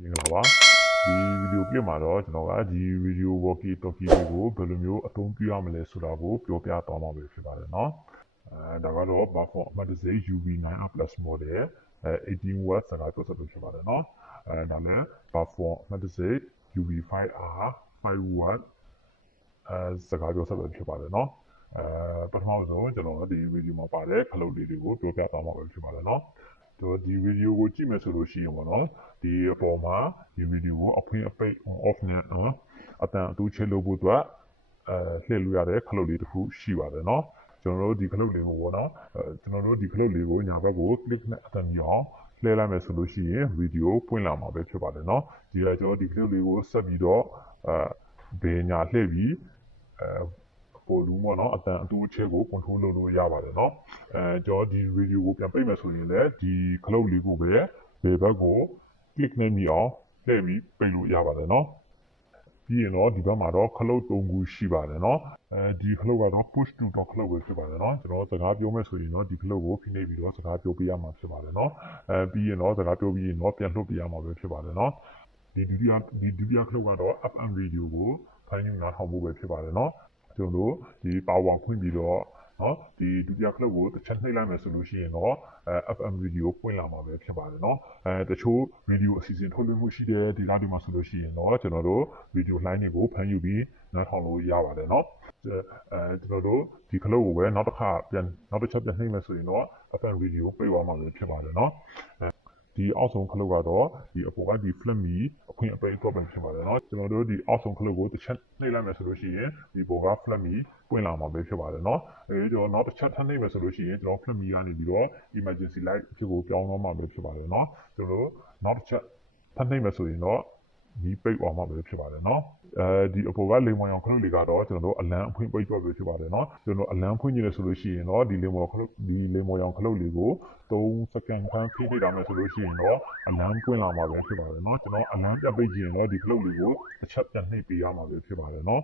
Minglawa, the video clip maro, the video walkie talkie go, Belumio, a tongue amele surago, Pyopia Toma with Fibarano. Dagado, Bafo, Madase, UV9 plus mode, 18 watts and I put a Fibarano. Dale, Bafo, Madase, UV5R, 5 watt, Zagadio Sabbath Fibarano. But how though, the video mobile, hello, did you go to Pyopia Toma with Fibarano? The videoကိုကြည့်မယ်ဆိုလို့ရှိရင်ပေါ့နော်ဒီအပေါ်မှာဒီဗီဒီယိုကိုအဖွင့်အပိတ် off နဲ့နော်အတန်အတူချဲလို့ဖို့အတွက်လှည့်လို့ရတဲ့ခလုတ်လေးတစ်ခုရှိပါတယ်နော်ကျွန်တော်တို့ဒီခလုတ်လေးကိုပေါ့နော်ကျွန်တော်တို့ဒီခလုတ်လေးကိုညာဘက်ကို click နဲ့အတန်ကြီးအောင်လှည့်လိုက်မယ်ဆိုလို့ရှိရင်ဗီဒီယိုပွင့်လာမှာပဲဖြစ်ပါတယ်နော်ဒီကကျွန်တော်ဒီခလုတ်လေးကိုဆက်ပြီးတော့ဘယ်ညာလှည့်ပြီးကိုလူမောနော်အတန်အတူအချဲကို control လုပ်လို့ရပါတယ်နော်ကျွန်တော်ဒီ video ကိုပြန်ပိတ်မယ်ဆိုရင်လည်းဒီခလုတ်လေးကိုပဲဘယ်ဘက်ကို click နဲ့မြည်အောင်လှည့်ပြီးပိတ်လို့ရပါတယ်နော်ပြီးရင်တော့ဒီဘက်မှာတော့ခလုတ်၃ခုရှိပါတယ်နော်ဒီခလုတ်ကတော့ push to talk ခလုတ်ပဲဖြစ်ပါတယ်နော်ကျွန်တော်စကားပြောမယ်ဆိုရင်တော့ဒီခလုတ်ကိုဖိနှိပ်ပြီးတော့စကားပြောပြရမှာဖြစ်ပါတယ်နော်ပြီးရင်တော့စကားပြောပြီးရင်တော့ပြန်လှုပ်ပြရမှာပဲဖြစ်ပါတယ်နော်ဒီဒုတိယခလုတ်ကတော့ FM radio ကိုဖိုင်ယူနားထောင်ဖို့ပဲဖြစ်ပါတယ်နော်ကျွန်တော်ဒီ power ဖွင့်ပြီးတော့နော်ဒီဒုတိယခလုတ်ကိုတစ်ချက်နှိပ်လိုက်မယ်ဆိုလို့ရှိရင်တော့ FM radio ပွင့်လာမှာပဲဖြစ်ပါတယ်နော်တချို့ video အစီအစဉ်ထုတ်လွှင့်မှုရှိတဲ့ဒီကားတွေမှာဆိုလို့ရှိရင်တော့ကျွန်တော်တို့ video line တွေကိုဖန်ယူပြီးနားထောင်လို့ရပါတယ်နော်ကျွန်တော်တို့ဒီခလုတ်ကိုပဲနောက်တစ်ချက်ပြန်နှိပ်မယ်ဆိုရင်တော့ FM radio ပိတ်သွားမှာပဲဖြစ်ပါတယ်နော်ဒီအောက်ဆုံးခလုတ်ကတော့ဒီအပေါ်ကဒီ flap မီအဖွင့်အပိတ်တော့ပဲဖြစ်ပါတယ်เนาะကျွန်တော်တို့ဒီအောက်ဆုံးခလုတ်ကိုတစ်ချက်နှိပ်လိုက်မယ်ဆိုလို့ရှိရင်ဒီပေါ်က flap မီပွင့်လာမှာပဲဖြစ်ပါတယ်เนาะကျွန်တော်နောက်တစ်ချက်ထပ်နှိပ်မယ်ဆိုလို့ရှိရင်ကျွန်တော် flap မီကနေပြီးတော့ emergency light အဖြစ်ကိုပြောင်းသွားမှာပဲဖြစ်ပါတယ်เนาะကျွန်တော်နောက်တစ်ချက်ထပ်နှိပ်မယ်ဆိုရင်တော့ဒီပိတ်သွားမှာပဲဖြစ်ပါတယ်เนาะဒီအပေါ်ကလေမောင်ရောင်ခလုတ်တွေကတော့ကျွန်တော်တို့အလံအဖွင့်ပိတ်တော့ပဲဖြစ်ပါတယ်เนาะကျွန်တော်အလံဖွင့်နေတယ်ဆိုလို့ရှိရင်တော့ဒီလေမောင်ရောင်ခလုတ်လေးကို3စက္ကန့်ခန့်ဖိနေတာမယ်ဆိုလို့ရှိရင်တော့အလံပွင့်လာမှာပဲဖြစ်ပါတယ်เนาะကျွန်တော်အလံပြန်ပိတ်ကြည့်ရင်တော့ဒီခလုတ်လေးကိုတစ်ချက်ပြန်နှိပ်ပေးရမှာပဲဖြစ်ပါတယ်เนาะ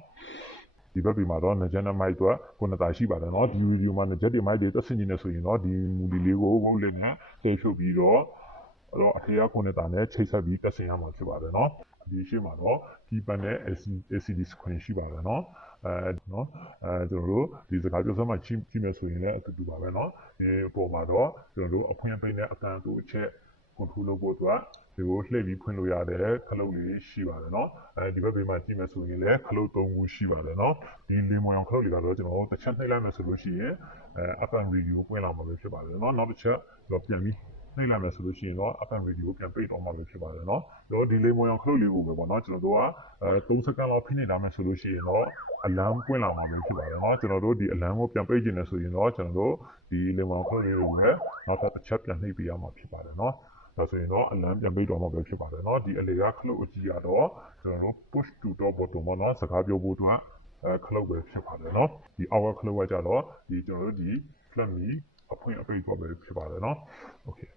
ဒီဘက်ပြီးမှာတော့ Najet နဲ့ mic တော့ကိုယ်တာရှိပါတယ်เนาะဒီဗီဒီယိုမှာ Najet တွေ mic တွေတက်ဆင်နေနေဆိုရင်တော့ဒီမူဒီလေးကိုဝုန်းလေးနဲ့တိတ်ဖြုတ်ပြီးတော့အထေကကိုယ်တာနဲ့ချိတ်ဆက်ပြီးတက်ဆင်ရမှာဖြစ်ပါတယ်เนาะဒီရှေ့မှာတော့ keypad နဲ့ LCD screen ရှိပါတယ်เนาะကျွန်တော်တို့ဒီစကားပြောစမ်းမှာကြည့်မယ်ဆိုရင်လည်းအတူတူပါပဲเนาะဒီပုံမှာတော့ကျွန်တော်တို့အဖွင့်ပိတ်နဲ့အတန်တူအချက် control လုပ်ဖို့အတွက်ဒီကိုလှည့်ပြီးဖွင့်လို့ရတဲ့ခလုတ်လေးရှိပါတယ်เนาะဒီဘက်ဘေးမှာကြည့်မယ်ဆိုရင်လည်းခလုတ်၃ခုရှိပါတယ်เนาะဒီလေမောင်ရောင်ခလုတ်တွေကတော့ကျွန်တော်တို့တစ်ချက်နှိပ်လိုက်မယ်ဆိုလို့ရှိရင်FM radio ပွင့်လာမှာပဲဖြစ်ပါတယ်เนาะနောက်တစ်ချက်တော့ပြန်ပြီးနှိပ်လိုက်မယ်ဆိုလို့ရှိရင်တော့ FM radio ပြန်ပိတ်တော့မှာပဲဖြစ်ပါတယ်เนาะတော့ဒီလေမောင်ရောင်ခလုတ်လေးကိုပဲပေါ့เนาะကျွန်တော်တို့က3စက္ကန့်လောက်ဖိနေလာမယ်ဆိုလို့ရှိရင်တော့အလံပွင့်လာမှာပဲဖြစ်ပါတယ်เนาะကျွန်တော်တို့ဒီအလံကိုပြန်ပိတ်ခြင်းနဲ့ဆိုရင်တော့ကျွန်တော်တို့ဒီလေမောင်ခလုတ်လေးကိုပဲနောက်တစ်ချက်ပြန်နှိပ်ပေးရမှာဖြစ်ပါတယ်เนาะဒါဆိုရင်တော့အလံပြန်ပိတ်တော့မှာပဲဖြစ်ပါတယ်เนาะဒီအလေကခလုတ်အကြီးကတော့ကျွန်တော်တို့ push to talk button ပေါ့เนาะစကားပြောဖို့အတွက်ခလုတ်ပဲဖြစ်ပါတယ်เนาะဒီအောက်ကခလုတ်ကကြတော့ဒီကျွန်တော်တို့ဒီ flap မီအဖွင့်အပိတ်တော့ပဲဖြစ်ပါတယ်เนาะ okay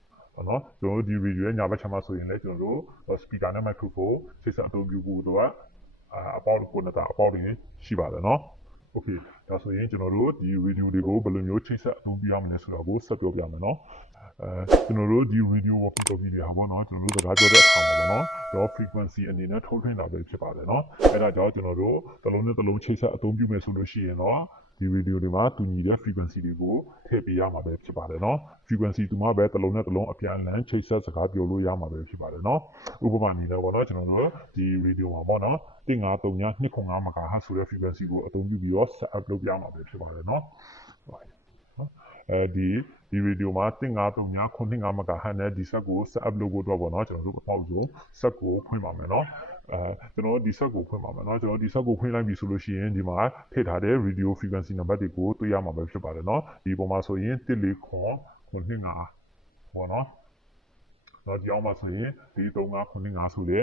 เนาะကျွန်တော်တို့ဒီ video ရဲ့ညာဘက်ခြမ်းမှာဆိုရင်လည်းကျွန်တော်တို့ speaker နဲ့ microphone စိတ်ဆက်အသုံးပြုဖို့တော့အပေါက်ကိုနဲ့တာအပေါက်တွေရှိပါတယ်เนาะ okay ဒါဆိုရင်ကျွန်တော်တို့ဒီ video တွေကိုဘယ်လိုမျိုးချိတ်ဆက်အသုံးပြုရမလဲဆိုတော့ကိုဆက်ပြောပြမယ်เนาะကျွန်တော်တို့ဒီ video walkie talkie တွေဟာပေါ့နော်ကျွန်တော်တို့စကားပြောတဲ့အခါမှာပေါ့နော်တော့ frequency အနေနဲ့ထုတ်လွှင့်တာပဲဖြစ်ပါတယ်เนาะအဲ့ဒါကြောင့်ကျွန်တော်တို့တစ်လုံးနဲ့တစ်လုံးချိတ်ဆက်အသုံးပြုမယ်ဆိုလို့ရှိရင်တော့ဒီ video တွေမှာတူညီတဲ့ frequency တွေကိုထည့်ပေးရမှာပဲဖြစ်ပါတယ်เนาะ frequency တူမှပဲတစ်လုံးနဲ့တစ်လုံးအပြန်အလှန်ချိတ်ဆက်စကားပြောလို့ရမှာပဲဖြစ်ပါတယ်เนาะဥပမာအနေနဲ့ပေါ့နော်ကျွန်တော်တို့ဒီ video မှာပေါ့နော်153.205 MHz ဆိုတဲ့ frequency ကိုအသုံးပြုပြီးတော့ set up လုပ်ပြမှာပဲဖြစ်ပါတယ်เนาะဒီ video မှာ153.95 MHz နဲ့ဒီ set ကို set up လုပ်ဖို့တော့ပေါ့နော်ကျွန်တော်တို့ပထမဆုံး set ကိုဖွင့်ပါမယ်เนาะကျွန်တော်ဒီ set ကိုဖွင့်ပါမယ်เนาะကျွန်တော်ဒီ set ကိုဖွင့်လိုက်ပြီဆိုလို့ရှိရင်ဒီမှာထည့်ထားတဲ့ radio frequency number တွေကိုတွေ့ရမှာပဲဖြစ်ပါတယ်เนาะဒီပုံမှာဆိုရင်149.95ပေါ့เนาะတော့ဒီအောင်မှာဆိုရင်ဒီ39.95ဆိုတဲ့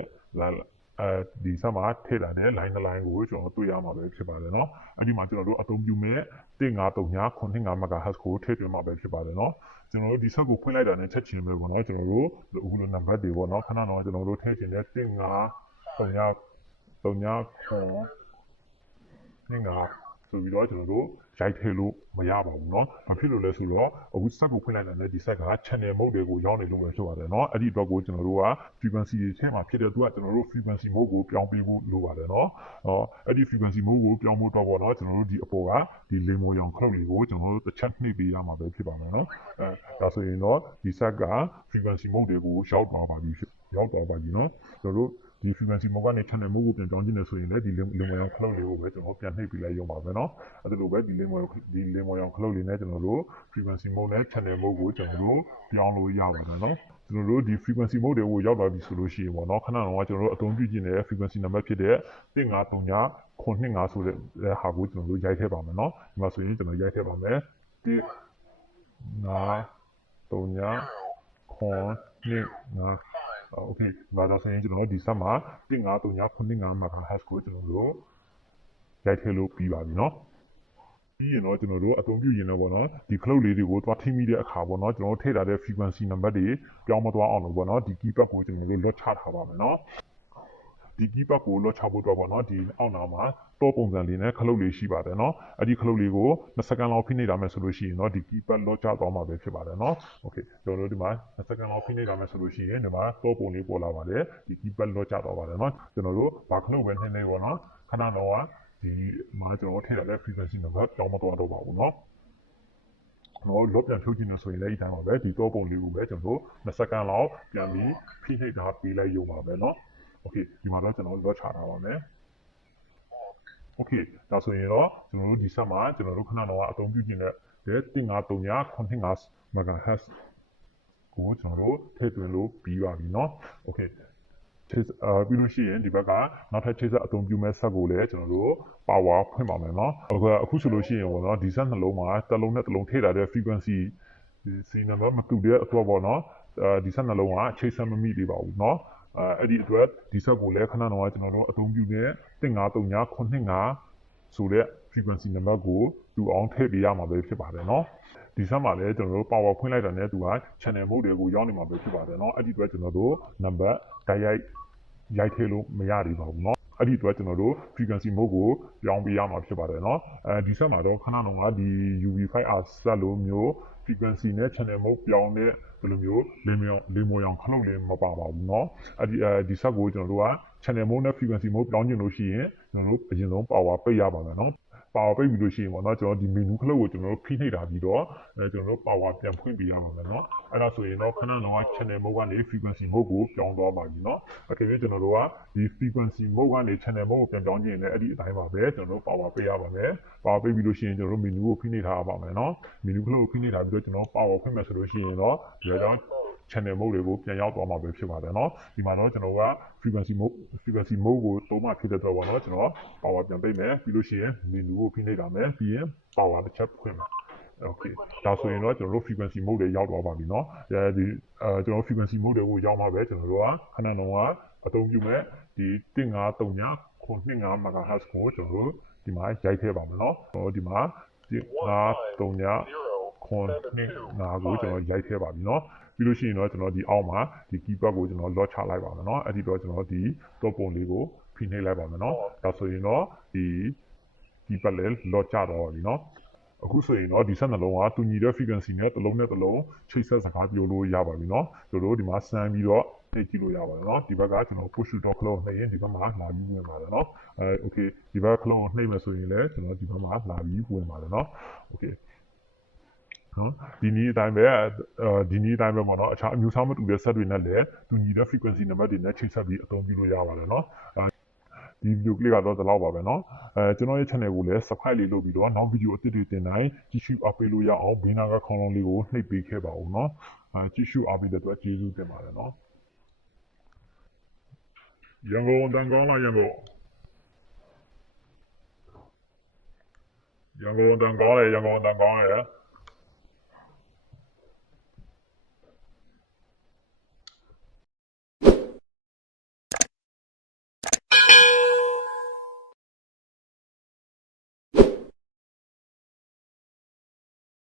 ဒီဆက်မှာထည့်လာတဲ့ line တစ် line ကိုကျွန်တော်တွေ့ရမှာပဲဖြစ်ပါတယ်เนาะအဲ့ဒီမှာကျွန်တော်တို့အသုံးပြုမဲ့153.95 MHz ကိုထည့်သွင်းမှာပဲဖြစ်ပါတယ်เนาะကျွန်တော်တို့ဒီဆက်ကိုဖွင့်လိုက်တာနဲ့ချက်ချင်းပဲပေါ့เนาะကျွန်တော်တို့အခုလို number တွေပေါ့เนาะခဏတော့ကျွန်တော်တို့ထည့်ချင်တဲ့153.95 ဆိုပြီးတော့ကျွန်တော်တို့ရိုက်ထည့်လို့မရပါဘူးเนาะဘာဖြစ်လို့လဲဆိုတော့အခုစက်ကိုဖွင့်လိုက်တဲ့ဒီစက်က channel mode တွေကိုရောက်နေလို့ပဲဖြစ်ပါတယ်เนาะအဲ့ဒီအတွက်ကိုကျွန်တော်တို့က frequency တွေထဲမှာဖြစ်တဲ့သူကကျွန်တော်တို့ frequency mode ကိုပြောင်းပေးဖို့လိုပါတယ်เนาะအဲ့ဒီ frequency mode ကိုပြောင်းဖို့တော့ပေါ့เนาะကျွန်တော်တို့ဒီအပေါ်ကဒီလေမော်ရောင်ခလုတ်လေးကိုကျွန်တော်တို့တစ်ချက်နှိပ်ပေးရမှာပဲဖြစ်ပါမယ်เนาะဒါဆိုရင်တော့ဒီစက်က frequency mode တွေကိုရောက်သွားပါပြီเนาะကျွန်တော်တို့ဒီ frequency mode ကနေ channel mode ကိုပြန်ပြောင်းခြင်းနဲ့ဆိုရင်လည်းဒီလေမော်ရောင်ခလုတ်လေးကိုပဲကျွန်တော်ပြန်နှိပ်ပေးလိုက်ရုံပါပဲเนาะအဲ့ဒါလိုပဲဒီလေမော်ရောင်ခလုတ်လေးနဲ့ကျွန်တော်တို့ frequency mode နဲ့ channel mode ကိုကျွန်တော်တို့ပြောင်းလို့ရပါတယ်เนาะကျွန်တော်တို့ဒီ frequency mode တွေကိုရောက်လာပြီဆိုလို့ရှိရင်ပေါ့เนาะခဏတော့ကျွန်တော်တို့အသုံးပြုခြင်းတဲ့ frequency number ဖြစ်တဲ့1539 925ဆိုတဲ့ဟာကိုကျွန်တော်တို့ရိုက်ထည့်ပါမယ်เนาะဒီမှာဆိုရင်ကျွန်တော်ရိုက်ထည့်ပါမယ်1539 โอเคဒါတော့ဆိုရင်ကျွန်တော်ဒီဆက်မှာ1539 MHz ကိုကျွန်တော်တို့ရိုက်ထည့်လို့ပြီးပါပြီเนาะပြီးရင်တော့ကျွန်တော်တို့အသုံးပြုရင်တော့ပေါ့နော်ဒီ cloud လေးတွေကိုသွားထိမိတဲ့အခါပေါ့နော်ကျွန်တော်ထည့်ထားတဲ့ frequency number တွေပြောင်းမသွားအောင်လို့ပေါ့နော်ဒီ keypad ကိုကျွန်တော်တို့ lock ချထားပါမယ်နော်ဒီ keypad ကို lock ချဖို့တော့ပေါ့နော်ဒီအောက်နာမှာတော့ပုံစံလေးနဲ့ cloud လေးရှိပါတယ်နော်အဲ့ဒီ cloud လေးကို2စက္ကန့်လောက်ဖိနေထားမယ်ဆိုလို့ရှိရင်တော့ဒီ keypad lock ချသွားမှာပဲဖြစ်ပါတယ်နော်โอเคကျွန်တော်တို့ဒီမှာ2စက္ကန့်လောက်ဖိနေထားမယ်ဆိုလို့ရှိရင်ဒီမှာတော့ပုံလေးပေါ်လာပါတယ်ဒီ keypad lock ချသွားပါတယ်နော်ကျွန်တော်တို့ဘာခဏပဲနှိမ့်နေပေါ့နော်ခဏတော့ဒီမှာကျွန်တော်ထည့်ထားတဲ့ frequency number ပြောင်းမသွားတော့ပါဘူးเนาะတော့လောပြန်ဖြုတ်ခြင်းလို့ဆိုရင်လည်းဒီတိုင်းပါပဲဒီတော့ပုံလေးကိုပဲကျွန်တော်တို့2စက္ကန့်လောက်ပြန်ပြီးဖိနှိပ်ထားပေးလိုက်ရုံပါပဲเนาะโอเคဒီမှာတော့ကျွန်တော်လောချထားပါမယ်โอเคဒါဆိုရင်တော့ကျွန်တော်တို့ဒီဆက်မှာကျွန်တော်တို့ခဏတော့အသုံးပြုခြင်းတဲ့1539 MHz ကိုကျွန်တော်တို့ထည့်သွင်းလို့ပြီးပါပြီเนาะโอเคပြီးလို့ရှိရင်ဒီဘက်ကနောက်ထပ်ချိတ်ဆက်အသုံးပြုမဲ့ဆက်ကိုလည်းကျွန်တော်တို့ power ဖွင့်ပါမယ်เนาะအခုဆိုလို့ရှိရင်ပေါ့เนาะဒီဆက်နှလုံးမှာတစ်လုံးနဲ့တစ်လုံးထည့်ထားတဲ့ frequency စီ number မတူတဲ့အတွက်ပေါ့เนาะဒီဆက်နှလုံးကချိတ်ဆက်မမိသေးပါဘူးเนาะအဲ့ဒီအတွက်ဒီဆက်ကိုလည်းခဏတော့ကျွန်တော်တို့အသုံးပြုတဲ့1539 ဆိုတဲ့ frequency number ကိုတူအောင်ထည့်ပေးရမှာပဲဖြစ်ပါတယ်เนาะဒီဆက်မှာလည်းကျွန်တော်တို့ power ဖွင့်လိုက်တာနဲ့သူက channel mode တွေကိုရောက်နေမှာပဲဖြစ်ပါတယ်เนาะအဲ့ဒီအတွက်ကျွန်တော်တို့ number တိုက်ရိုက်ထည့်လို့မရသေးပါဘူးเนาะအဲ့ဒီအတွက်ကျွန်တော်တို့ frequency mode ကိုပြောင်းပေးရမှာဖြစ်ပါတယ်เนาะဒီဆက်မှာတော့ခဏတော့ဒီ UV5R ဆက်လို့မျိုး frequency နဲ့ channel mode ပြောင်းတဲ့ဘယ်လိုမျိုးလေမော်ရောင်ခလုတ်လေးမပါပါဘူးเนาะအဲ့ဒီဆက်ကိုကျွန်တော်တို့က channel mode နဲ့ frequency mode ပြောင်းကျင်လို့ရှိရင်ကျွန်တော်တို့အရင်ဆုံး power ပိတ်ရပါမယ်เนาะpower ပိတ်ပြီးလို့ရှိရင်ပေါ့နော်ကျွန်တော်ဒီ menu ခလုတ်ကိုကျွန်တော်တို့ဖိနှိပ်ထားပြီးတော့ကျွန်တော်တို့ power ပြန်ဖွင့်ပေးရပါမယ်เนาะအဲ့ဒါဆိုရင်တော့ခဏတော့ channel mode ကနေ frequency mode ကိုပြောင်းသွားပါပြီเนาะအကယ်၍ကျွန်တော်တို့ကဒီ frequency mode ကနေ channel mode ကိုပြန်ပြောင်းခြင်းနဲ့အဲ့ဒီအတိုင်းပါပဲကျွန်တော်တို့ power ပိတ်ရပါမယ် power ပိတ်ပြီးလို့ရှိရင်ကျွန်တော်တို့ menu ကိုဖိနှိပ်ထားပါမယ်เนาะ menu ခလုတ်ကိုဖိနှိပ်ထားပြီးတော့ကျွန်တော် power ဖွင့်မယ်ဆိုလို့ရှိရင်တော့ဒီတော့ channel mode တွေကိုပြန်ရောက်သွားမှာပဲဖြစ်ပါတယ်เนาะဒီမှာတော့ကျွန်တော်က frequency mode ကိုသုံးမှဖြစ်တဲ့တော့ပေါ့เนาะကျွန်တော် power ပြန်ပိတ်မယ်ပြီးလို့ရှိရင် menu ကိုဖိနှိပ်ထားမယ်ပြီးရင် power တစ်ချက်ဖွင့်မယ်โอเคဒါဆိုရင်တော့ကျွန်တော်တို့ frequency mode တွေရောက်သွားပါပြီเนาะဒီကျွန်တော် frequency mode တွေကိုရောက်မှာပဲကျွန်တော်တို့ကခဏတော့အသုံးပြုမဲ့ဒီ1539 925 MHz ကိုကျွန်တော်တို့ဒီမှာရိုက်ထည့်ပါမယ်เนาะဒီမှာ1539 925ကိုကျွန်တော်ရိုက်ထည့်ပါပြီเนาะပြီးလို့ရှိရင်တော့ကျွန်တော်ဒီအောက်မှာဒီ keypad ကိုကျွန်တော် lock ချလိုက်ပါမယ်เนาะအဲ့ဒီတော့ကျွန်တော်ဒီတော့ပုံလေးကိုဖိနှိပ်လိုက်ပါမယ်เนาะဒါဆိုရင်တော့ဒီ keypad လေး lock ချတော့ပြီเนาะအခုဆိုရင်တော့ဒီဆက်နှလုံးကတူညီတဲ့ frequency နဲ့တစ်လုံးနဲ့တစ်လုံးချိတ်ဆက်စကားပြောလို့ရပါပြီเนาะကျွန်တော်တို့ဒီမှာစမ်းပြီးတော့နှိပ်ကြည့်လို့ရပါတယ်เนาะဒီဘက်ကကျွန်တော် push to close နှိပ်ရင်ဒီဘက်မှာလာပြီးဝင်ပါတယ်เนาะโอเคဒီဘက် clone ကိုနှိပ်မယ်ဆိုရင်လည်းကျွန်တော်ဒီဘက်မှာလာပြီးဝင်ပါတယ်เนาะโอเคနော်ဒီနည်းအတိုင်းပဲပေါ့နော်အခြားအမျိုးအစားမတူတဲ့ set တွေနဲ့လည်းတူညီတဲ့ frequency number တွေနဲ့ချိတ်ဆက်ပြီးအသုံးပြုလို့ရပါတယ်နော်ဒီဗီဒီယိုကလစ်ကတော့ဒီလောက်ပါပဲเนาะကျွန်တော်ရဲ့ channel ကိုလည်း subscribe လေးလုပ်ပြီးတော့နောက်ဗီဒီယိုအသစ်တွေတင်တိုင်းကြည့်ရှုအားပေးလို့ရအောင်ဘေးနားကခေါင်းလုံးလေးကိုနှိပ်ပေးခဲ့ပါဦးเนาะကြည့်ရှုအားပေးတဲ့အတွက်ကျေးဇူးတင်ပါတယ်เนาะရန်ကုန်တန်ကောင်းလားရန်ကုန်တန်ကောင်းလေ